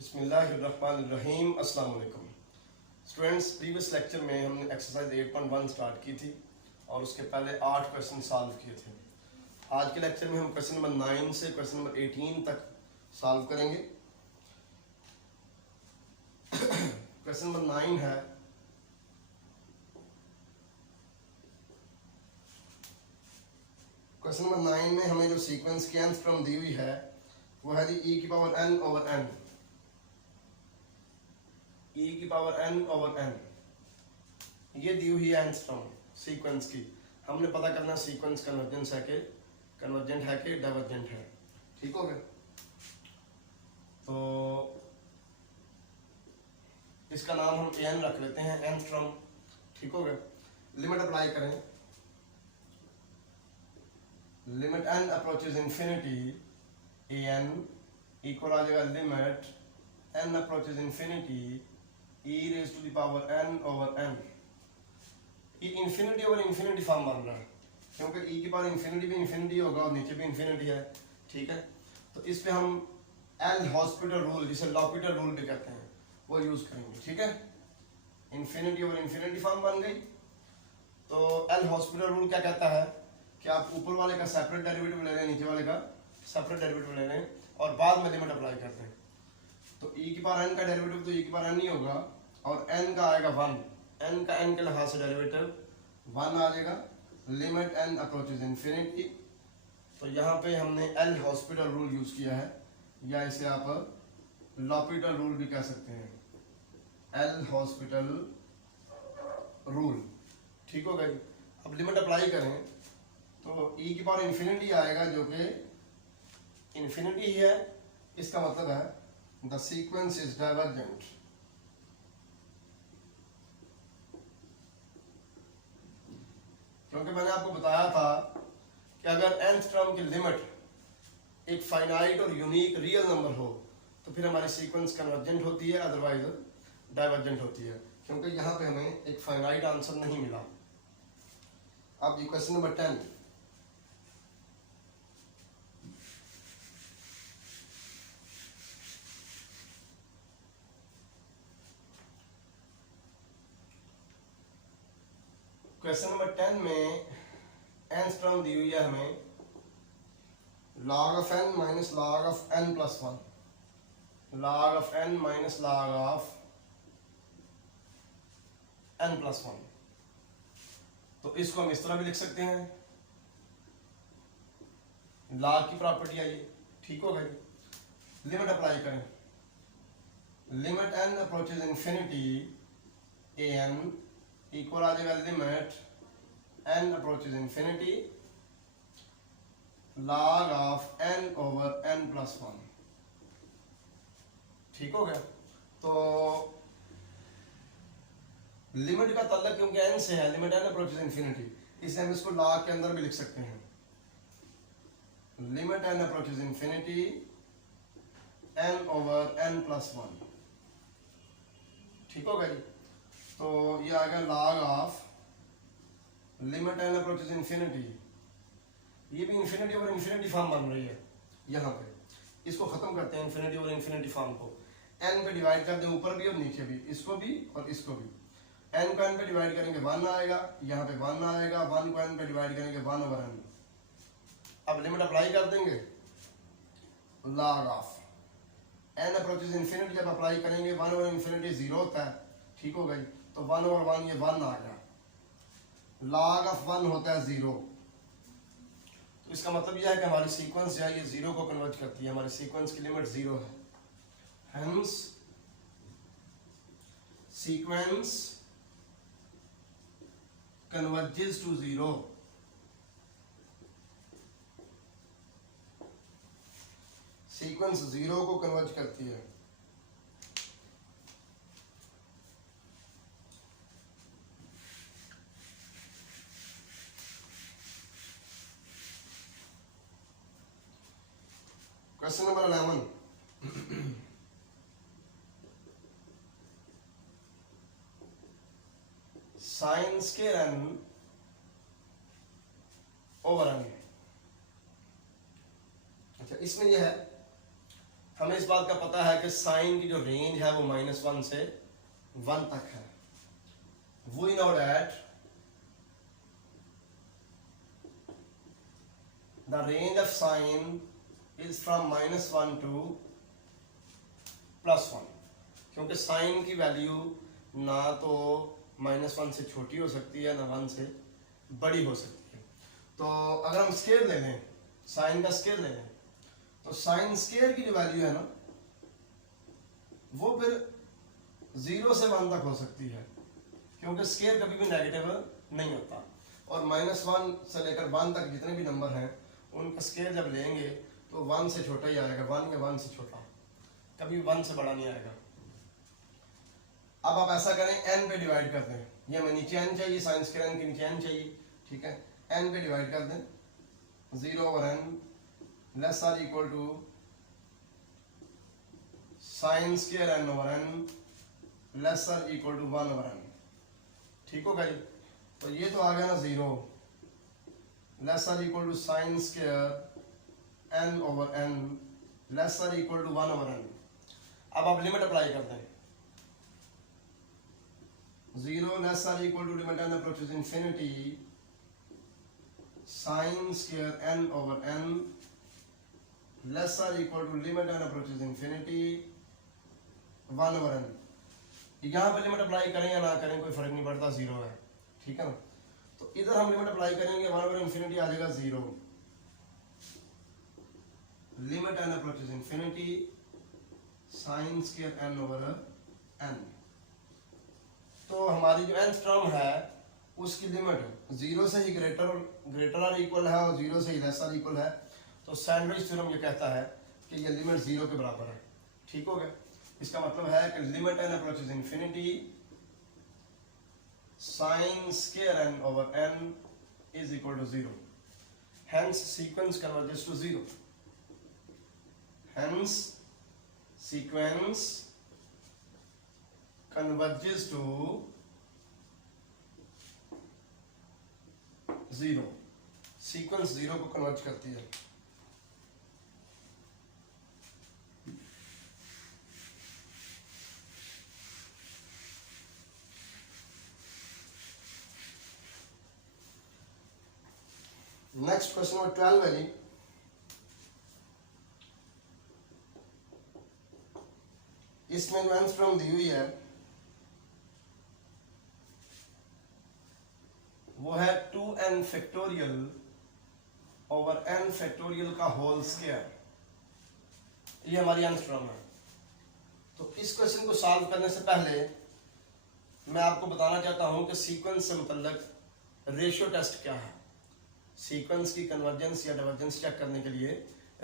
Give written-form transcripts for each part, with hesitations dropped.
बिस्मिल्लाहिर्रहमानिर्रहीम। अस्सलाम वालेकुम स्टूडेंट्स। प्रीवियस लेक्चर में हमने एक्सरसाइज 8.1 स्टार्ट की थी और उसके पहले 8 क्वेश्चन सॉल्व किए थे। आज के लेक्चर में हम क्वेश्चन नंबर 9 से क्वेश्चन नंबर 18 तक सॉल्व करेंगे। क्वेश्चन नंबर 9 है, क्वेश्चन नंबर 9 में हमें जो सीक्वेंस की nth टर्म दी हुई है वो है e की power n over n। e की पावर n ओवर n ये दी हुई है nth टर्म सीक्वेंस की। हमने पता करना सीक्वेंस कन्वर्जेंस है कि कन्वर्जेंट है कि डाइवर्जेंट है। ठीक हो गया? तो इसका नाम हम n रख लेते हैं, nth टर्म। ठीक हो गया? लिमिट अप्लाई करें। Limit n approaches infinity, an equal आ जाएगा limit n approaches infinity e raise to the power n over n। ये इंफिनिटी ओवर इंफिनिटी फॉर्म बन रहा है क्योंकि e की पावर इंफिनिटी भी इंफिनिटी होगा और नीचे भी इंफिनिटी है। ठीक है? तो इस पे हम एल हॉस्पिटल रूल, जिसे लॉपिटल रूल भी कहते हैं, वो यूज करेंगे। ठीक है? इंफिनिटी ओवर इंफिनिटी फॉर्म बन गई। तो एल हॉस्पिटल रूल क्या कहता है कि आप ऊपर वाले का सेपरेट डेरिवेटिव ले रहे हैं, नीचे वाले का सेपरेट डेरिवेटिव ले रहे हैं और बाद में लिमिट अप्लाई करते हैं। तो e की पावर n का डेरिवेटिव तो e की पावर n ही होगा और n का आएगा 1। n का n के लिहाज से डेरिवेटिव 1 आ जाएगा। Limit n approaches infinity. तो यहाँ पे हमने एल हॉस्पिटल रूल यूज किया है, या इसे आप लॉपिटल रूल भी कह सकते हैं, एल हॉस्पिटल रूल। ठीक हो गई? अब लिमिट अप्लाई करें तो e की पावर इंफिनिटी आएगा जो कि इंफिनिटी ही है। इसका मतलब है द सीक्वेंस इज डाइवर्जेंट। क्योंकि मैंने आपको बताया था कि अगर nth टर्म की लिमिट एक फाइनाइट और यूनिक रियल नंबर हो तो फिर हमारी सीक्वेंस कन्वर्जेंट होती है, अदरवाइज डाइवर्जेंट होती है। क्योंकि यहाँ पे हमें एक फाइनाइट आंसर नहीं मिला। अब ये क्वेश्चन नंबर 10। क्वेश्चन नंबर 10 में nth टर्म दी हुई है हमें log of n minus log of n plus 1, log of n minus log of n plus 1। तो इसको हम इस तरह भी लिख सकते हैं, log की प्रॉपर्टी है ये। ठीक हो गई? लिमिट अप्लाई करें। Limit n approaches infinity an equal आ जाएगा limit n approaches infinity log of n over n plus 1। ठीक हो गया? तो लिमिट का तल्लक क्योंकि n से है, लिमिट n अप्रोचेज इंफिनिटी, इसलिए हम इसको log के अंदर भी लिख सकते हैं। Limit n approaches infinity n over n plus 1। ठीक हो गया? तो ये आ गया log of limit n approaches infinity. ये भी इंफिनिटी ओवर इंफिनिटी फॉर्म बन रही है यहाँ पे। इसको खत्म करते हैं इंफिनिटी ओवर इंफिनिटी फॉर्म को। n पे डिवाइड कर दें, ऊपर भी और नीचे भी, इसको भी और इसको भी। n को n पे डिवाइड करेंगे 1 आएगा, यहाँ पे 1 आएगा, 1 को n पे डिवाइड करेंगे 1 ओवर n। अब लिमिट अप्लाई कर देंगे, log of n approaches infinity जब अप्लाई करेंगे 1 ओवर इंफिनिटी 0 होता है। ठीक हो गई? तो 1 ओवर 1 ये 1 आ गया। log ऑफ 1 होता है 0। तो इसका मतलब यह है कि हमारी सीक्वेंस जो है ये 0 को कन्वर्ट करती है। हमारी सीक्वेंस की लिमिट 0 है। Hence sequence converges to 0। Sequence 0 को कन्वर्ज करती है। Question number 11। Sine square n over n। अच्छा, इसमें यह है हमें इस बात का पता है कि साइन की जो रेंज है वो -1 से 1 तक है। We know that the range of sine is from -1 to +1, क्योंकि साइन की वैल्यू ना तो -1 से छोटी हो सकती है ना 1 से बड़ी हो सकती है। तो अगर हम स्केयर ले लें, साइन का स्केयर ले लें, तो साइन स्केयर की जो वैल्यू है ना वो फिर 0 से 1 तक हो सकती है, क्योंकि स्केयर कभी भी नेगेटिव नहीं होता। और -1 से लेकर 1 तक जितने भी नंबर हैं उनका स्केयर जब लेंगे तो 1 से छोटा ही आएगा, 1 या 1 से छोटा, कभी 1 से बड़ा नहीं आएगा। अब आप ऐसा करें, n पे डिवाइड कर दें, ये हमें नीचे n चाहिए, साइन स्क्वायर n के नीचे n चाहिए, ठीक है। n पे डिवाइड कर दें, 0/n less or equal to sine square n/n less or equal to 1/n, ठीक हो गई। तो ये तो आ गया ना 0 less or equal to sine square n/n less or equal to 1/n। अब आप लिमिट अप्लाई कर दें, 0 less or equal to limit n approaches infinity sine square n/n less or equal to limit n approaches infinity 1/n। यहाँ पे limit apply करें या ना करें कोई फर्क नहीं पड़ता, 0 है, ठीक है ना। तो इधर हम लिमिट अप्लाई करेंगे, 1/infinity आ जाएगा 0, limit n approaches infinity sine square n/n। तो हमारी जो nth टर्म है उसकी लिमिट 0 से ही ग्रेटर और इक्वल है और 0 से ही लेस और इक्वल है। तो सैंडविच थ्योरम ये कहता है कि ये लिमिट 0 के बराबर है, ठीक हो गया। इसका मतलब है कि limit n approaches infinity sine square n/n is equal to 0, hence sequence converges to 0, hence sequence converges to 0, sequence 0 को कन्वर्ज करती है। नेक्स्ट क्वेश्चन नंबर 12 है जी, इसमें जो आंसर फ्रॉम दी हुई है वो है 2n factorial over n factorial का होल स्क्वायर, ये हमारी आंसर है। तो इस क्वेश्चन को सॉल्व करने से पहले मैं आपको बताना चाहता हूं कि सीक्वेंस से मुतल्लिक रेशियो टेस्ट क्या है, सीक्वेंस की कन्वर्जेंस या डाइवर्जेंस चेक करने के लिए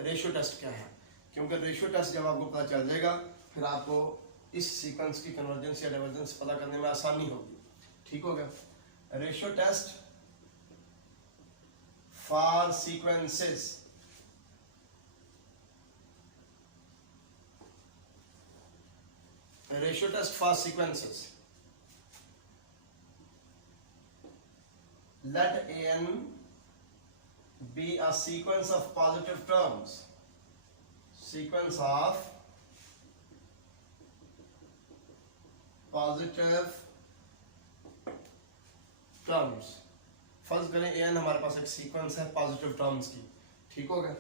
रेशियो टेस्ट क्या है, क्योंकि रेशियो टेस्ट जब आपको पता चल जाएगा फिर आपको इस सीक्वेंस की कन्वर्जेंस या डाइवर्जेंस पता करने में आसानी होगी, ठीक हो गया। Ratio test for sequences, ratio test for sequences, let an be a sequence of positive terms, sequence of positive terms। फर्ज करें an हमारे पास एक सीक्वेंस है पॉजिटिव टर्म्स की, ठीक हो गया।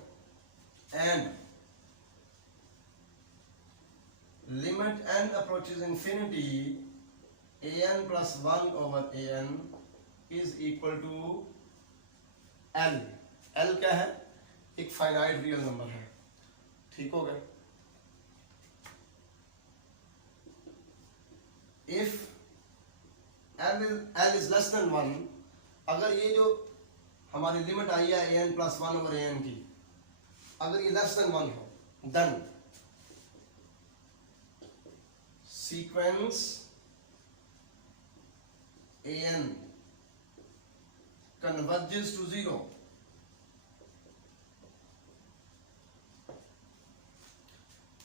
And limit n approaches infinity an plus 1 over an is equal to l। l क्या है, एक फाइनाइट रियल नंबर है, ठीक हो गया। If l is less than 1, अगर ये जो हमारी लिमिट आई है an plus 1 over an की, अगर ये लेस देन 1 हो, then sequence an converges to 0।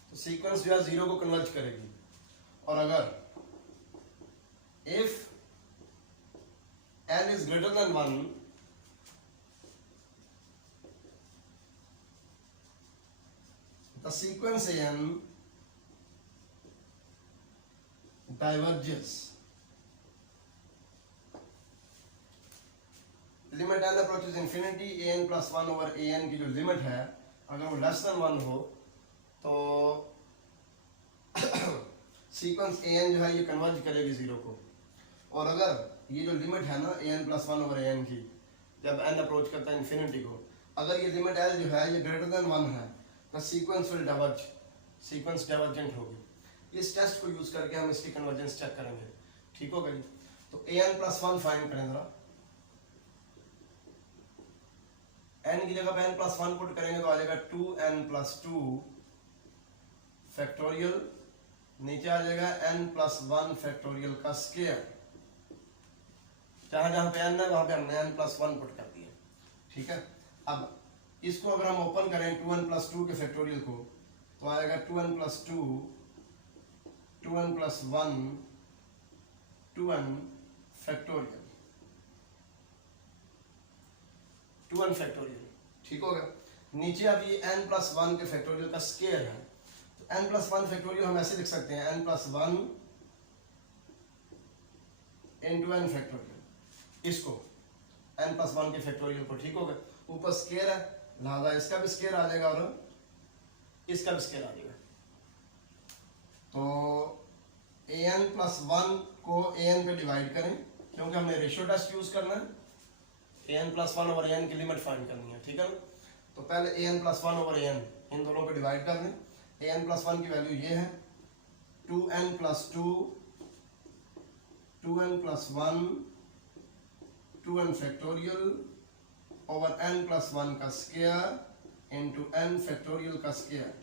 तो सीक्वेंस जो है 0 को कन्वर्ज करेगी। और अगर if n is greater than 1, the sequence an diverges limit n approaches infinity an plus 1 over an की जो लिमिट है अगर वो लेस देन 1 हो तो सीक्वेंस an जो है ये कन्वर्ज करेगी जीरो को। और अगर ये जो लिमिट है ना an प्लस 1 ओवर an की जब n अप्रोच करता है इंफिनिटी को, अगर ये लिमिट l जो है ये ग्रेटर देन 1 है तो sequence will diverge, sequence divergent होगी। इस टेस्ट को यूज करके हम इसकी कन्वर्जेंस चेक करेंगे। ठीक होगा जी। तो an प्लस 1 फाइंड करें जरा। n की जगह पे n प्लस 1 पुट करेंगे तो आ जाएगा 2n प्लस 2 फैक्टोरियल, नीचे आ जाएगा n प्लस 1 फैक्टोरियल का स्क्वायर। जहां जहां पे n है वहां पे हमने n प्लस 1 पुट कर दिया। ठीक है। अब इसको अगर हम ओपन करें 2n प्लस 2 के फैक्टोरियल को तो आएगा 2n plus 2 2n plus 1 2n factorial 2n factorial. ठीक होगा। नीचे अब ये n प्लस 1 के फैक्टोरियल का स्क्वायर है तो n प्लस 1 फैक्टोरियल हम ऐसे लिख सकते हैं n plus 1 into n factorial, इसको n प्लस 1 के फैक्टोरियल को। ठीक होगा। ऊपर स्क्वायर है लिहाजा इसका भी स्क्वायर आ जाएगा और इसका भी स्क्वायर आ जाएगा। तो an प्लस 1 को an पे डिवाइड करें क्योंकि हमने रेशियो टेस्ट यूज करना है। an प्लस 1 ओवर an की लिमिट फाइंड करनी है। ठीक है। तो पहले an प्लस 1 ओवर an इन दोनों को डिवाइड कर दें। an प्लस 1 की वैल्यू ये है 2n plus 2 2n plus 1 2n factorial over n plus 1 का स्क्वायर इंटू n फैक्टोरियल का स्क्वायर।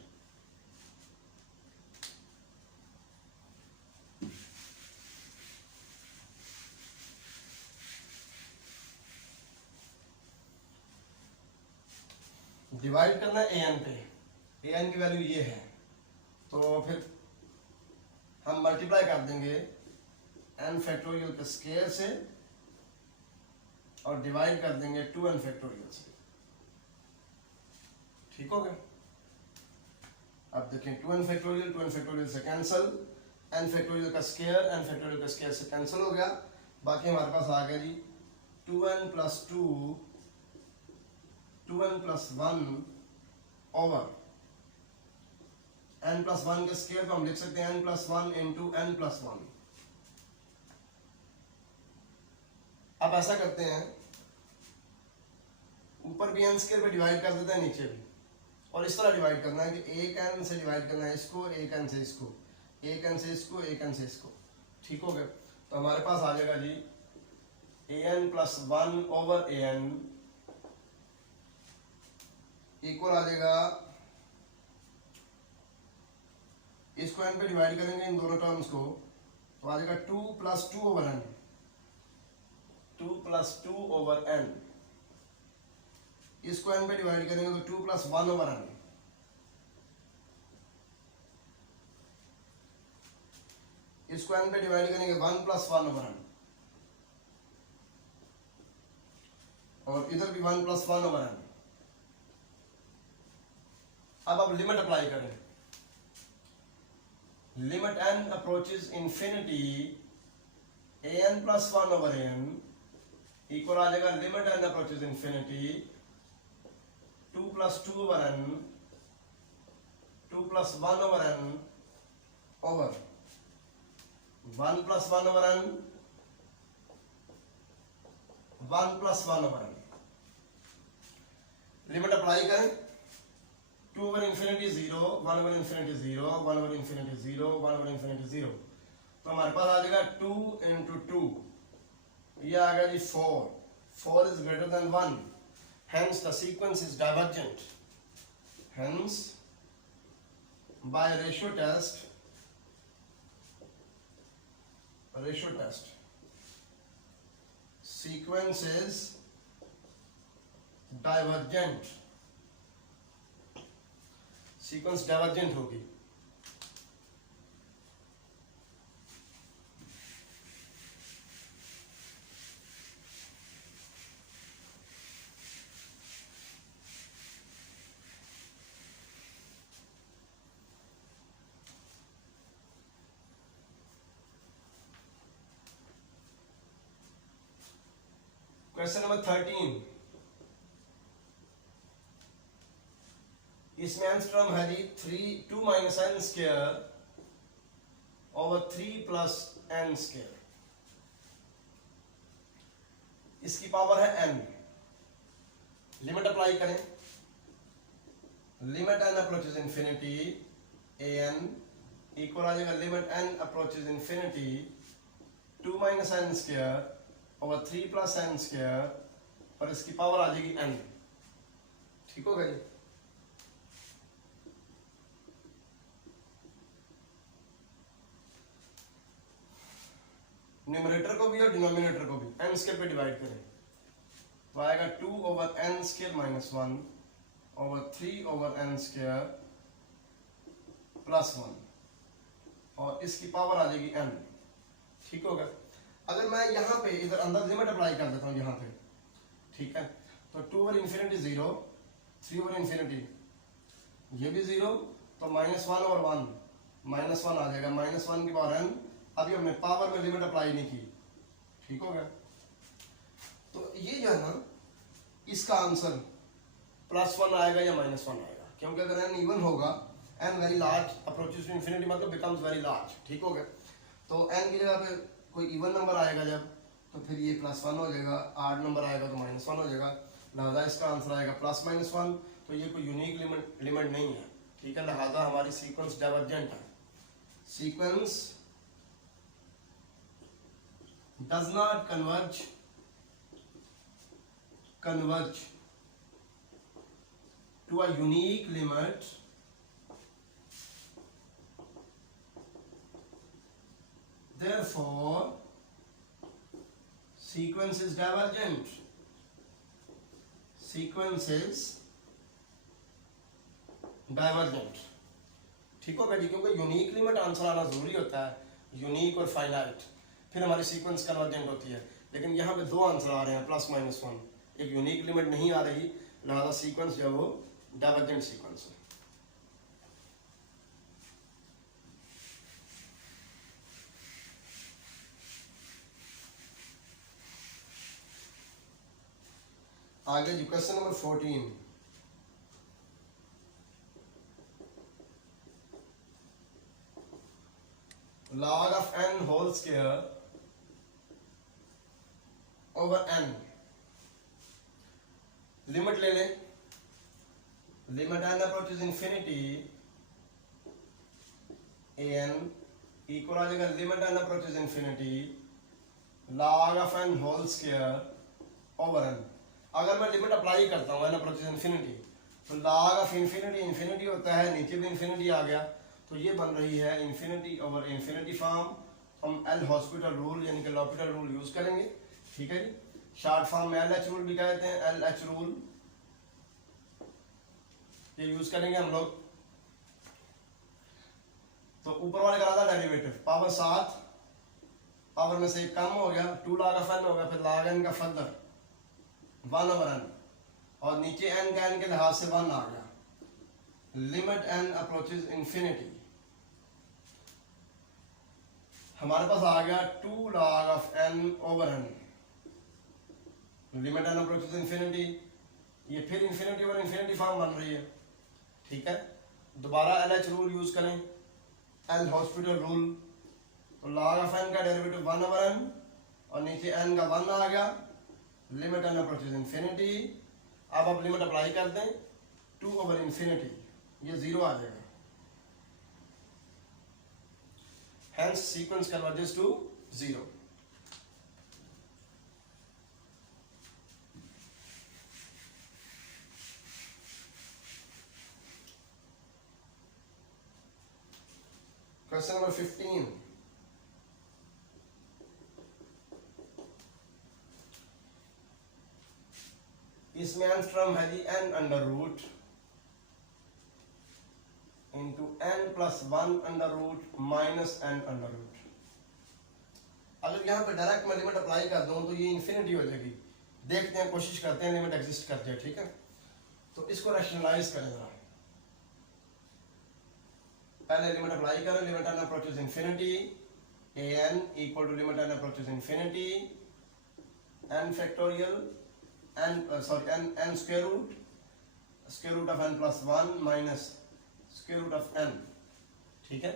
डिवाइड करना है an पे, an की वैल्यू ये है तो फिर हम मल्टीप्लाई कर देंगे n फैक्टोरियल के स्क्वायर से और डिवाइड कर देंगे 2n फैक्टोरियल से। ठीक हो गया। अब देखें 2n फैक्टोरियल से कैंसिल, n फैक्टोरियल का स्क्वायर n फैक्टोरियल का स्क्वायर से कैंसिल हो गया। बाकी हमारे पास आ गया जी 2n plus 2 2n plus 1 over n plus 1 के स्क्वायर को हम लिख सकते हैं n plus 1 into n plus 1। अब ऐसा करते हैं ऊपर भी n स्क्वायर पे डिवाइड कर देते हैं नीचे भी, और इस तरह डिवाइड करना है कि एक n से डिवाइड करना है इसको, एक n से इसको, एक n से इसको, एक n से इसको। ठीक हो गया। तो हमारे पास आ जाएगा जी an plus 1 over an equal आ जाएगा, इसको n पे डिवाइड करेंगे इन दोनों टर्म्स को तो आ जाएगा 2 plus 2 over n 2 plus 2 over n। इसको n पे डिवाइड करेंगे तो 2 प्लस 1 ओवर n। इसको n पे डिवाइड करेंगे 1 प्लस 1 ओवर n और इधर भी 1 प्लस 1 ओवर n। अब लिमिट अप्लाई करें। Limit n approaches infinity an plus 1 over n equal आ जाएगा limit n approaches infinity 2 plus 2 over n 2 plus 1 over n over 1 plus 1 over n 1 plus 1 over n। Limit apply करें 2 over infinity 0 1 over infinity 0 1 over infinity 0 1 over infinity 0। तो हमारे पास आ जाएगा 2 into 2, ये आ गया जी 4। 4 is greater than 1, hence the sequence is divergent। hence by ratio test sequence is divergent, sequence divergent होगी। क्वेश्चन नंबर 13, इसमें आंसर टर्म है जी 2 minus n square over 3 plus n square, इसकी पावर है n। लिमिट अप्लाई करें, limit n approaches infinity an equal आ जाएगा limit n approaches infinity 2 minus n square over 3 plus n square और इसकी पावर आ जाएगी n। ठीक हो गया जी। न्यूमरेटर को भी और डिनोमिनेटर को भी n स्क्वायर पे डिवाइड करें तो आएगा 2 over n square minus 1 over 3 over n square plus 1 और इसकी पावर आ जाएगी n। ठीक होगा। अगर मैं यहाँ पे इधर अंदर लिमिट अप्लाई कर देता हूँ यहाँ पे, ठीक है, तो 2 ओवर इंफिनिटी 0, 3 ओवर इंफिनिटी ये भी 0, तो माइनस 1 ओवर 1 माइनस 1 आ जाएगा, माइनस 1 की पावर n। अभी हमने पावर में लिमिट अप्लाई नहीं की। ठीक हो गया। तो ये जो है ना, इसका आंसर +1 आएगा या -1 आएगा, क्योंकि अगर n इवन होगा, n very large approaches to infinity मतलब बिकम्स वेरी लार्ज। ठीक हो गया। तो n की जगह पे कोई इवन नंबर आएगा जब, तो फिर ये +1 हो जाएगा, आड नंबर आएगा तो -1 हो जाएगा, लिहाजा इसका आंसर आएगा +-1। तो ये कोई यूनिक लिमिट नहीं है। ठीक है, लिहाजा हमारी सीक्वेंस डाइवर्जेंट है। Sequence does not converge to a unique limit therefore sequence is divergent। sequence is divergent। ठीक होगा जी, क्योंकि यूनिक लिमिट आंसर आना जरूरी होता है, यूनिक और फाइनाइट, फिर हमारी सीक्वेंस कन्वर्जेंट होती है। लेकिन यहाँ पे दो आंसर आ रहे हैं +-1, एक यूनिक लिमिट नहीं आ रही, लिहाजा सीक्वेंस जो है वो डाइवर्जेंट सीक्वेंस है। आगे जी question number 14, log of n whole square over n। Limit ले लें, limit n approaches infinity an equal आ जाएगा limit n approaches infinity log of n whole square over n। अगर मैं लिमिट अप्लाई करता हूँ n अप्रोचेस इंफिनिटी, तो log of infinity infinity होता है, नीचे भी इंफिनिटी आ गया, तो ये बन रही है इंफिनिटी ओवर इंफिनिटी फॉर्म। हम एल हॉस्पिटल रूल यानी कि लॉपिटल रूल यूज करेंगे। ठीक है जी, शॉर्ट फॉर्म में LH रूल भी कहते हैं, LH रूल ये यूज करेंगे हम लोग। तो ऊपर वाले का आधा डेरिवेटिव पावर 7, पावर में से एक कम हो गया, 2 log ऑफ n हो गया, फिर log n का फर्दर 1 ओवर n, और नीचे n का n के लिहाज से 1 आ गया। लिमिट n अप्रोचेस इंफिनिटी, हमारे पास आ गया 2 log of n over n। Limit n approaches infinity, ये फिर इंफिनिटी ओवर इंफिनिटी फॉर्म बन रही है। ठीक है, दोबारा LH रूल यूज करें, एल हॉस्पिटल रूल, तो log ऑफ n का डेरिवेटिव 1 ओवर n और नीचे n का 1 आ गया, लिमिट n अप्रोचेस इंफिनिटी। अब आप लिमिट अप्लाई कर दें 2 ओवर इंफिनिटी, ये 0 आ जाएगा, hence sequence converges to 0। Question number 15, इसमें आंसर टर्म है जी n under root into n plus 1 under root minus n under root. अगर यहाँ पे डायरेक्ट मैं लिमिट अप्लाई कर दूं तो ये इंफिनिटी हो जाएगी। देखते हैं, कोशिश करते हैं लिमिट एग्जिस्ट करती है। ठीक है, तो इसको रैशनलाइज करें जरा। पहले लिमिट अप्लाई करें, limit n approaches infinity an equal to limit n approaches infinity n factorial n square root of n plus 1 minus square root of n। ठीक है,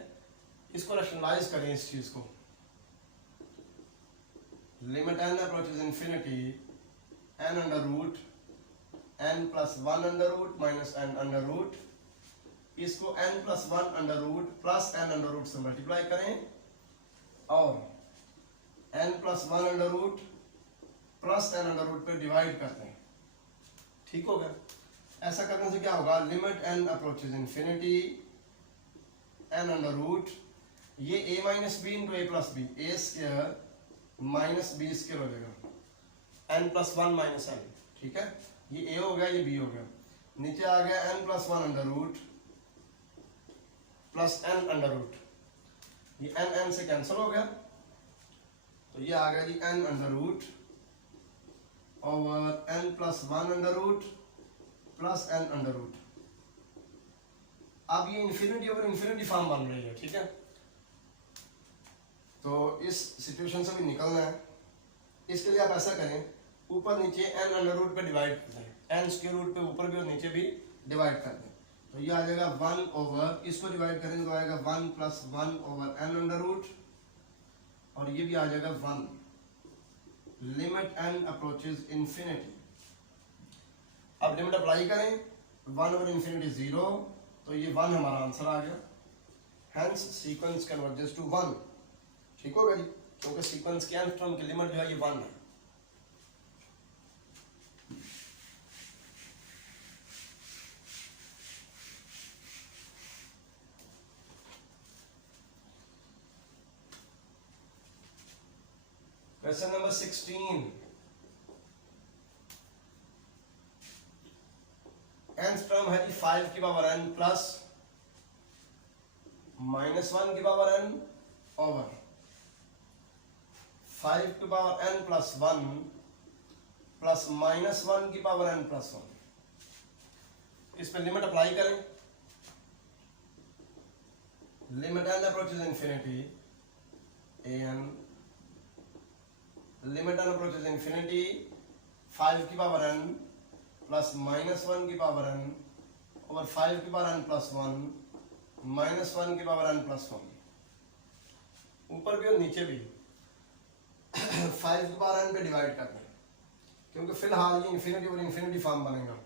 इसको रैशनलाइज करें इस चीज को। Limit n approaches infinity n under root n plus 1 under root minus n under root, इसको n plus 1 under root plus n under root से multiply करें और n plus 1 under root plus n under root पे divide करते हैं। ठीक हो गया। ऐसा करने से क्या होगा, limit n approaches infinity n under root, ये a minus B into A plus B, A square minus B square हो जाएगा n प्लस 1 माइनस n। ठीक है, ये a हो गया, ये b हो गया, नीचे आ गया n plus 1 under root plus n under root, ये n से कैंसिल हो गया, तो ये आ गया जी n under root over n plus 1 under root plus n under root. अब ये इंफिनिटी ओवर इंफिनिटी फॉर्म बन रही है। ठीक है, तो इस सिचुएशन से भी निकलना है। इसके लिए आप ऐसा करें, ऊपर नीचे n अंडर रूट पे डिवाइड कर दें, n स्क्वायर रूट पे ऊपर भी और नीचे भी डिवाइड कर दें, तो ये आ जाएगा 1 ओवर, इसको डिवाइड करेंगे तो आएगा 1 plus 1 over n under root, और ये भी आ जाएगा 1। लिमिट n अप्रोचेस इंफिनिटी, अब लिमिट अप्लाई करें, 1 ओवर इंफिनिटी 0, तो ये 1 हमारा आंसर आ गया। Hence sequence converges to 1। ठीक होगा जी, क्योंकि सीक्वेंस के nth टर्म की लिमिट जो है ये 1 है। क्वेश्चन नंबर 16, nth टर्म है जी 5 की पावर n प्लस माइनस 1 की पावर n ओवर 5 की power n plus 1 plus minus 1 की पावर n प्लस 1। इस पर लिमिट अप्लाई करें, limit n approaches infinity an, limit n approaches infinity 5 की पावर n प्लस माइनस 1 की पावर n ओवर 5 की power n plus 1 minus 1 की power n plus 1। ऊपर भी और नीचे भी 5 की पावर n पे डिवाइड कर दें, क्योंकि फिलहाल ये इंफिनिटी और इंफिनिटी फॉर्म बनेगा,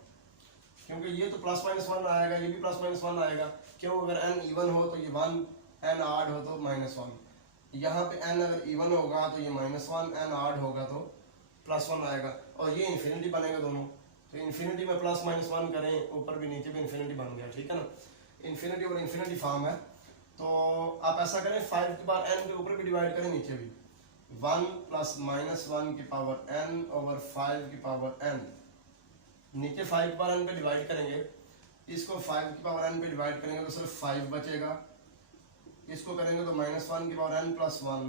क्योंकि ये तो प्लस माइनस 1 आएगा, ये भी प्लस माइनस 1 आएगा। क्यों, अगर n इवन हो तो ये 1, n ऑड हो तो माइनस 1, यहाँ पे n अगर इवन होगा तो ये माइनस 1, n ऑड होगा तो प्लस 1 आएगा, और ये इंफिनिटी बनेगा दोनों। तो इंफिनिटी में प्लस माइनस 1 करें, ऊपर भी नीचे भी इंफिनिटी बन गया। ठीक है ना, इंफिनिटी और इंफिनिटी फॉर्म है। तो आप ऐसा करें, 5 की पावर n के ऊपर भी डिवाइड करें, नीचे भी 1 प्लस माइनस 1 की पावर n ओवर 5 की पावर n, नीचे 5 की पावर n पे डिवाइड करेंगे, इसको 5 की पावर n पे डिवाइड करेंगे तो सिर्फ 5 बचेगा, इसको करेंगे तो माइनस 1 की पावर n प्लस 1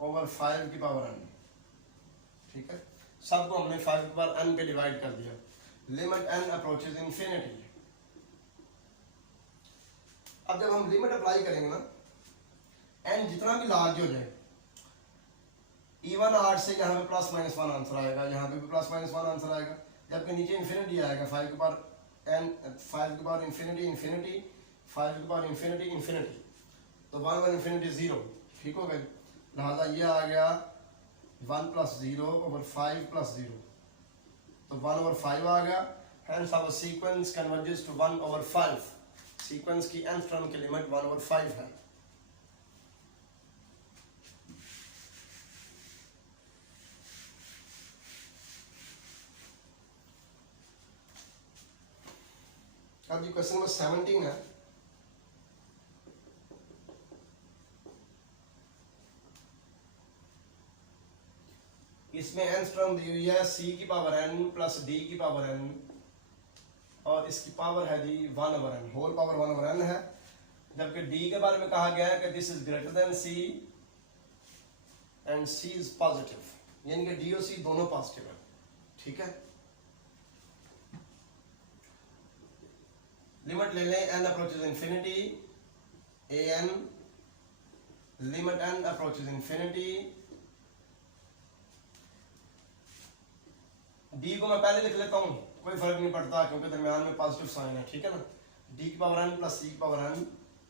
ओवर 5 की पावर n। ठीक है, सबको हमने 5 की पावर n पे डिवाइड कर दिया। लिमिट n अप्रोचेस इंफिनिटी, अब जब हम लिमिट अप्लाई करेंगे ना, n जितना भी लार्ज हो जाए, इवन आर्ट से यहाँ पे प्लस माइनस 1 आंसर आएगा, यहाँ पे भी प्लस माइनस 1 आंसर आएगा, जबकि नीचे इंफिनिटी आएगा। 5 की पावर n, 5 की पावर इंफिनिटी इंफिनिटी, 5 की पावर इंफिनिटी इंफिनिटी, तो 1 ओवर इंफिनिटी 0। ठीक हो गया, लिहाजा ये आ गया 1 प्लस 0 ओवर 5 प्लस 0, तो 1 ओवर 5 आ गया। Hence our sequence converges to 1 over 5। Sequence की nth टर्म की लिमिट 1 ओवर 5 है। अब जी क्वेश्चन नंबर 17 है। इसमें n टर्म दी हुई है c की पावर n प्लस d की पावर n, और इसकी पावर है जी 1 over n, whole power 1 over n है। जबकि d के बारे में कहा गया है कि this is greater than c and c is positive, यानी कि d और c दोनों पॉजिटिव है। ठीक है, लिमिट ले लें, n approaches infinity an, limit n approaches infinity D को मैं पहले लिख लेता हूँ, कोई फर्क नहीं पड़ता क्योंकि दरमियान में पॉजिटिव साइन है, ठीक है ना। डी की पावर n प्लस सी की पावर n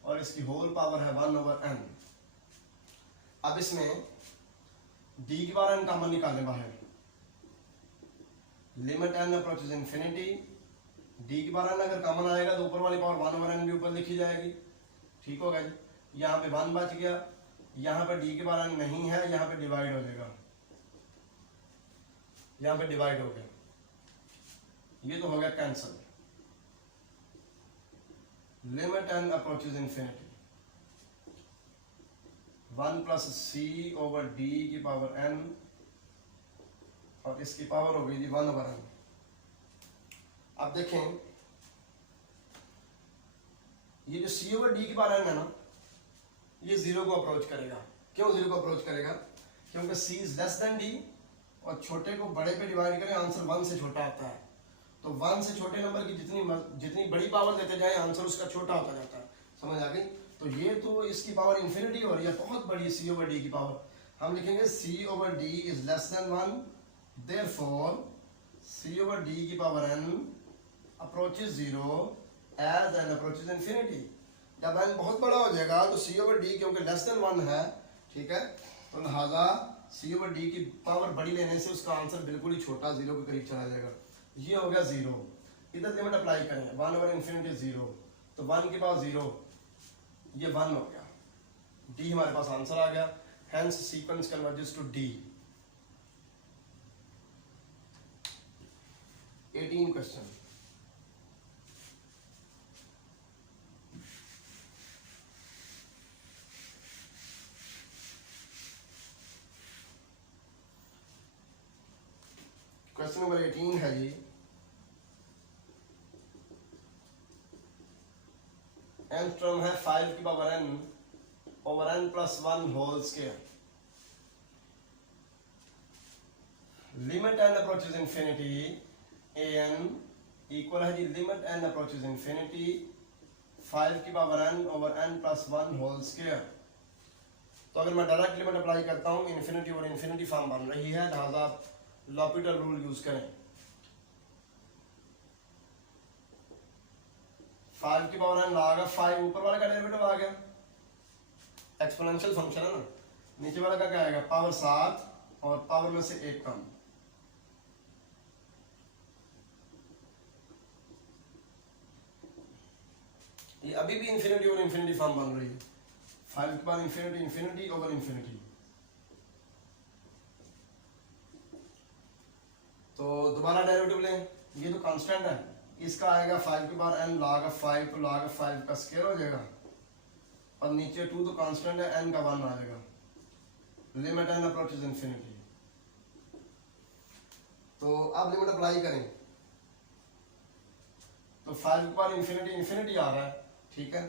और इसकी होल पावर है 1/n। अब इसमें डी की पावर n कॉमन निकालें बाहर, limit n approaches infinity, D की पावर n अगर कॉमन आएगा तो ऊपर वाली पावर 1/n भी ऊपर लिखी जाएगी, ठीक होगा जी। यहाँ पे 1 बच गया, यहाँ पे डी की पावर n नहीं है, यहाँ पे डिवाइड हो जाएगा, यहाँ पे डिवाइड हो गया, ये तो हो गया cancel. Limit n approaches infinity 1 plus c over d की पावर n और इसकी पावर हो गई जी 1/n। अब देखें ये जो सी ओवर डी की पावर n है ना, ये जीरो को अप्रोच करेगा। क्यों जीरो को अप्रोच करेगा? क्योंकि सी इज लेस देन डी और छोटे को बड़े पे डिवाइड करें आंसर 1 से छोटा आता है, तो 1 से छोटे नंबर की जितनी बड़ी पावर देते जाए आंसर उसका छोटा होता जाता है। समझ आ गई? तो ये तो इसकी पावर इन्फिनिटी हो रही है, बहुत बड़ी सी ओवर डी की पावर। हम लिखेंगे c over d is less than 1, therefore c over d की power n approaches zero as n approaches infinity. जब n बहुत बड़ा हो जाएगा तो सी ओवर डी क्योंकि लेस देन 1 है, ठीक है, तो लिहाजा सी ओवर डी की पावर बड़ी लेने से उसका आंसर बिल्कुल ही छोटा जीरो के करीब चला जाएगा। ये हो गया जीरो। इधर लिमिट अप्लाई करें 1/इन्फिनिटी जीरो, तो 1 की पावर जीरो, ये 1 हो गया, डी हमारे पास आंसर आ गया। Hence sequence converges to D. 18 question. Question number 18 है जी, n टर्म है 5 की power n over n plus 1 whole square. Limit n approaches infinity an equal है जी लिमिट n अप्रोचेस इन्फिनिटी 5 की power n over n plus 1 whole square. तो अगर मैं डायरेक्ट लिमिट अप्लाई करता हूँ इन्फिनिटी और इन्फिनिटी फॉर्म बन रही है, लिहाजा आप लॉपिटल रूल यूज करें। 5 की पावर n आ गया, 5 ऊपर वाले का डेरिवेटिव आ गया, एक्सपोनेंशियल फंक्शन है ना, नीचे वाला का क्या आएगा पावर 7 और पावर में से 1 कम। ये अभी भी इन्फिनिटी और इन्फिनिटी फॉर्म बन रही है, 5 की power infinity infinity over infinity. तो दोबारा डेरिवेटिव लें, ये तो कांस्टेंट है, इसका आएगा 5 की पावर n log of 5, तो log of 5 का स्क्वायर हो जाएगा और नीचे 2 तो कांस्टेंट है, n का 1 आ जाएगा। लिमिट n अप्रोचेस इन्फिनिटी, तो अब लिमिट अप्लाई करें तो 5 की पावर इन्फिनिटी इन्फिनिटी आ रहा है, ठीक है,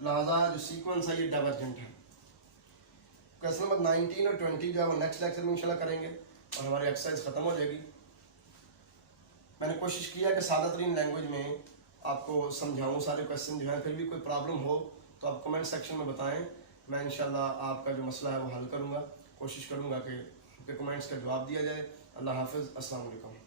लिहाजा जो सीक्वेंस है ये डाइवर्जेंट है। क्वेश्चन नंबर 19 और 20 जो है वो नेक्स्ट लेक्चर में इंशाल्लाह करेंगे और हमारी एक्सरसाइज खत्म हो जाएगी। मैंने कोशिश किया कि सादा तरीन लैंग्वेज में आपको समझाऊं सारे क्वेश्चन जो हैं, फिर भी कोई प्रॉब्लम हो तो आप कमेंट सेक्शन में बताएं, मैं इंशाल्लाह आपका जो मसला है वो हल करूंगा, कोशिश करूंगा कि कमेंट्स का जवाब दिया जाए। अल्लाह हाफिज़, अस्सलाम वालेकुम।